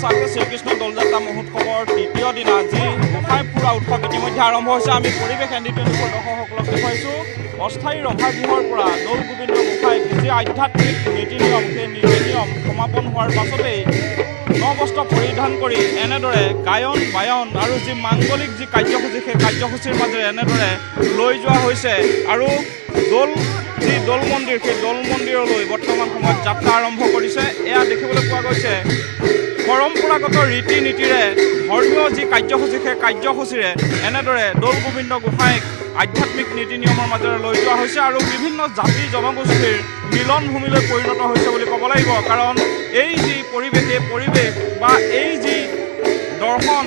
চাকে শ্ৰীকৃষ্ণ দৌলযাত্ৰা মহোৎসৱৰ তৃতীয় দিনা যি গোসাঁই ফুৰা উৎসৱ ইতিমধ্যে আৰম্ভ হৈছে। আমি পৰিৱেশ এনডিটিভিৰ দৰ্শকসকলক দেখুৱাইছোঁ অস্থায়ী ৰভাগৃহৰ পৰা দৌল গোবিন্দ গোসাঁইক যি আধ্যাত্মিক নীতি নিয়ম সেই নীতি নিয়ম সমাপন হোৱাৰ পাছতেই নবস্ত্ৰ পৰিধান কৰি এনেদৰে গায়ন বায়ন আৰু যি মাংগলিক যি কাৰ্যসূচী সেই কাৰ্যসূচীৰ মাজেৰে এনেদৰে লৈ যোৱা হৈছে আৰু যি দৌল মন্দিৰ সেই দৌল মন্দিৰলৈ বৰ্তমান সময়ত যাত্ৰা আৰম্ভ কৰিছে। এয়া দেখিবলৈ পোৱা গৈছে পৰম্পৰাগত ৰীতি নীতিৰে ধৰ্মীয় যি কাৰ্যসূচী সেই কাৰ্যসূচীৰে এনেদৰে দৌল গোবিন্দ গোসাঁইক আধ্যাত্মিক নীতি নিয়মৰ মাজেৰে লৈ যোৱা হৈছে আৰু বিভিন্ন জাতি জনগোষ্ঠীৰ মিলনভূমিলৈ পৰিণত হৈছে বুলি ক'ব লাগিব। কাৰণ এই যি পৰিৱেশ এই পৰিৱেশ বা এই যি দৰ্শন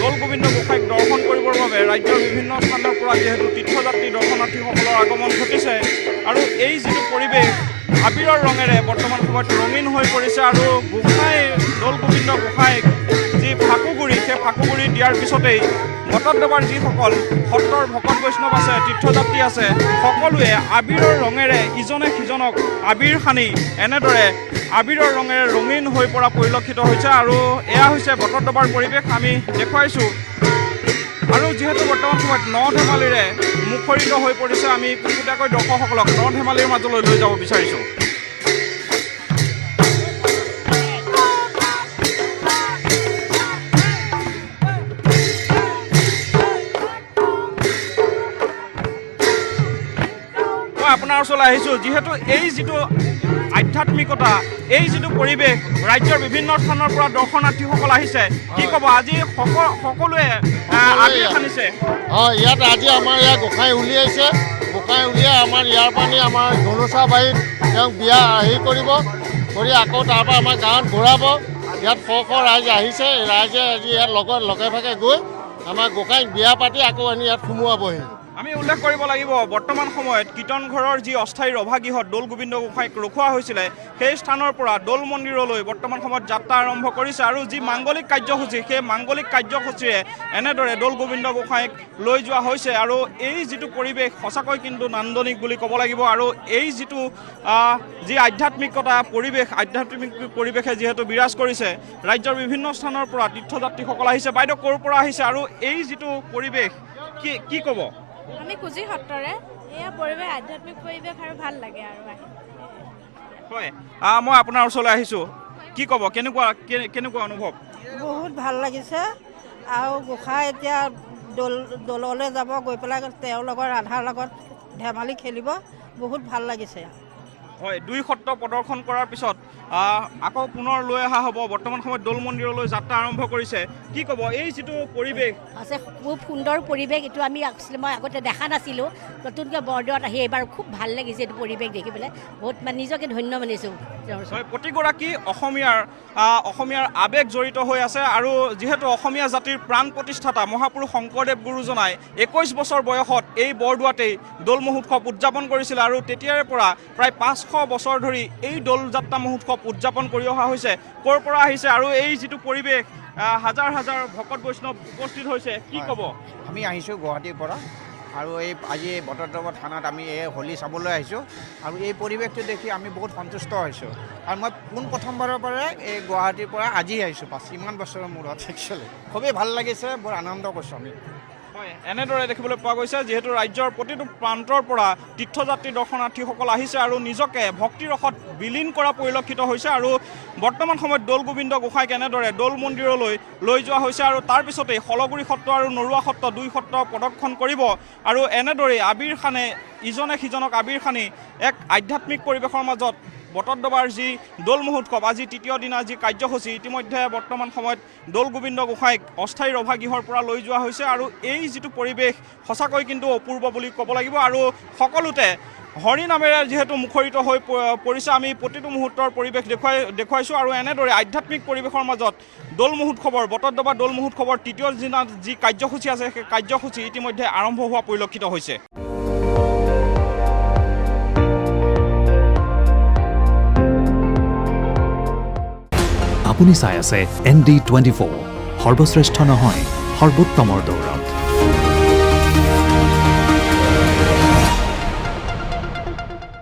দৌল গোবিন্দ গোসাঁইক দৰ্শন কৰিবৰ বাবে ৰাজ্যৰ বিভিন্ন স্থানৰ পৰা যিহেতু তীৰ্থযাত্ৰী দৰ্শনাৰ্থীসকলৰ আগমন ঘটিছে আৰু এই যিটো পৰিৱেশ আবিৰৰ ৰঙেৰে বৰ্তমান সময়ত ৰঙীন হৈ পৰিছে আৰু গোসাঁই দৌল গোবিন্দ গোসাঁইক যি ফাকুগুৰি সেই ফাকুগুৰি দিয়াৰ পিছতেই ভট্টদ্ৰৱাৰ যিসকল সত্ৰৰ ভকত বৈষ্ণৱ আছে তীৰ্থযাত্ৰী আছে সকলোৱে আবিৰৰ ৰঙেৰে ইজনে সিজনক আবিৰ সানি এনেদৰে আবিৰৰ ৰঙেৰে ৰঙীন হৈ পৰা পৰিলক্ষিত হৈছে আৰু এয়া হৈছে ভট্টদ্ৰৱাৰ পৰিৱেশ আমি দেখুৱাইছোঁ। আৰু যিহেতু বৰ্তমান সময়ত ন ধেমালিৰে মুখৰিত হৈ পৰিছে আমি পোনপটীয়াকৈ দৰ্শকসকলক ন ধেমালিৰ মাজলৈ লৈ যাব বিচাৰিছোঁ। মই আপোনাৰ ওচৰলৈ আহিছোঁ যিহেতু এই যিটো আধ্যাত্মিকতা এই যিটো পৰিৱেশ ৰাজ্যৰ বিভিন্ন স্থানৰ পৰা দৰ্শনাৰ্থীসকল আহিছে কি ক'ব আজি সকলোৱে আবিৰ সানিছে। ইয়াত আজি আমাৰ ইয়াত গোসাঁই উলিয়াইছে গোসাঁই উলিয়াই আমাৰ ইয়াৰ পৰা আমাৰ ধনুচা বাৰীত তেওঁক বিয়া কৰিব কৰি আকৌ তাৰপৰা আমাৰ গাঁৱত ঘূৰাব। ইয়াত ৰাইজ আহিছে ৰাইজে আজি ইয়াত লগে ভাগে গৈ আমাৰ গোসাঁইক বিয়া পাতি আকৌ আনি ইয়াত সোমোৱাবহি। আমি উল্লেখ কৰিব লাগিব বৰ্তমান সময়ত কীৰ্তন ঘৰৰ যি অস্থায়ী ৰভাগৃহত দৌল গোবিন্দ গোসাঁইক ৰখোৱা হৈছিলে সেই স্থানৰ পৰা দৌল মন্দিৰলৈ বৰ্তমান সময়ত যাত্ৰা আৰম্ভ কৰিছে আৰু যি মাংগলিক কাৰ্যসূচী সেই মাংগলিক কাৰ্যসূচীৰে এনেদৰে দৌল গোবিন্দ গোসাঁইক লৈ যোৱা হৈছে আৰু এই যিটো পৰিৱেশ সঁচাকৈ কিন্তু নান্দনিক বুলি ক'ব লাগিব আৰু এই যিটো যি আধ্যাত্মিকতা আধ্যাত্মিক পৰিৱেশে যিহেতু বিৰাজ কৰিছে ৰাজ্যৰ বিভিন্ন স্থানৰ পৰা তীৰ্থযাত্ৰীসকল আহিছে। বাইদেউ ক'ৰ পৰা আহিছে আৰু এই যিটো পৰিৱেশ কি ক'ব? আমি কুজি সত্ৰৰে এয়া পৰিৱেশ আধ্যাত্মিক পৰিৱেশ আৰু ভাল লাগে আৰু হয়। মই আপোনাৰ ওচৰলৈ আহিছোঁ কি ক'ব কেনেকুৱা অনুভৱ? বহুত ভাল লাগিছে আৰু গোসাঁই এতিয়া দৌললৈ যাব গৈ পেলাই তেওঁৰ লগত ৰাধাৰ লগত ধেমালি খেলিব বহুত ভাল লাগিছে। হয়, 2 সত্ৰ প্ৰদৰ্শন কৰাৰ পিছত আকৌ পুনৰ লৈ অহা হ'ব। বৰ্তমান সময়ত দৌল মন্দিৰলৈ যাত্ৰা আৰম্ভ কৰিছে কি ক'ব এই যিটো পৰিৱেশ আছে খুব সুন্দৰ পৰিৱেশ এইটো আমি মই আগতে দেখা নাছিলোঁ নতুনকৈ বৰদোৱাত আহি এইবাৰ খুব ভাল লাগিছে এইটো পৰিৱেশ দেখি পেলাই বহুত নিজকে ধন্য মানিছোঁ। হয়, প্ৰতিগৰাকী অসমীয়াৰ আৱেগ জড়িত হৈ আছে আৰু যিহেতু অসমীয়া জাতিৰ প্ৰাণ প্ৰতিষ্ঠাতা মহাপুৰুষ শংকৰদেৱ গুৰুজনাই 21 বছৰ বয়সত এই বৰদোৱাতেই দৌল মহোৎসৱ উদযাপন কৰিছিল আৰু তেতিয়াৰে পৰা প্ৰায় 500 বছৰ ধৰি এই দৌল যাত্ৰা মহোৎসৱ উদযাপন কৰি অহা হৈছে। ক'ৰ পৰা আহিছে আৰু এই যিটো পৰিৱেশ হাজাৰ হাজাৰ ভকত বৈষ্ণৱ উপস্থিত হৈছে কি ক'ব? আমি আহিছোঁ গুৱাহাটীৰ পৰা আৰু আজি ভট্টদ্ৰৱাৰ থানাত আমি এই হোলী চাবলৈ আহিছোঁ আৰু এই পৰিৱেশটো দেখি আমি বহুত সন্তুষ্ট হৈছোঁ আৰু মই প্ৰথমবাৰৰ পৰা এই গুৱাহাটীৰ পৰা আজি আহিছোঁ ইমান বছৰৰ মূৰত একচুৱেলি খুবেই ভাল লাগিছে বৰ আনন্দ কৰিছোঁ আমি। হয়, এনেদৰে দেখিবলৈ পোৱা গৈছে যিহেতু ৰাজ্যৰ প্ৰতিটো প্ৰান্তৰ পৰা তীৰ্থযাত্ৰী দৰ্শনাৰ্থীসকল আহিছে আৰু নিজকে ভক্তিৰসত বিলীন কৰা পৰিলক্ষিত হৈছে আৰু বৰ্তমান সময়ত দৌল গোবিন্দ গোসাঁইক এনেদৰে দৌল মন্দিৰলৈ লৈ যোৱা হৈছে আৰু তাৰ পিছতেই শলগুৰি সত্ৰ আৰু নৰুৱা সত্ৰ 2 সত্ৰ প্ৰদক্ষিণ কৰিব আৰু এনেদৰে আবিৰ সানে ইজনে সিজনক আবিৰ সানি এক আধ্যাত্মিক পৰিৱেশৰ মাজত ভট্টদ্ৰৱাৰ যি দৌল মহোৎসৱ আজি তৃতীয় দিনা যি কাৰ্যসূচী ইতিমধ্যে বৰ্তমান সময়ত দৌল গোবিন্দ গোসাঁইক অস্থায়ী ৰভাগৃহৰ পৰা লৈ যোৱা হৈছে আৰু এই যিটো পৰিৱেশ সঁচাকৈ কিন্তু অপূৰ্ব বুলি ক'ব লাগিব আৰু সকলোতে হৰি নামেৰে যিহেতু মুখৰিত হৈ পৰিছে আমি প্ৰতিটো মুহূৰ্তৰ পৰিৱেশ দেখুৱাইছোঁ আৰু এনেদৰে আধ্যাত্মিক পৰিৱেশৰ মাজত দৌল মহোৎসৱৰ ভট্টদ্ৰৱাৰ দৌল মহোৎসৱৰ তৃতীয় দিনা যি কাৰ্যসূচী আছে সেই কাৰ্যসূচী ইতিমধ্যে আৰম্ভ হোৱা পৰিলক্ষিত হৈছে। আপুনি চাই আছে ND24 সৰ্বশ্ৰেষ্ঠ নহয় সৰ্বোত্তমৰ দৌৰ।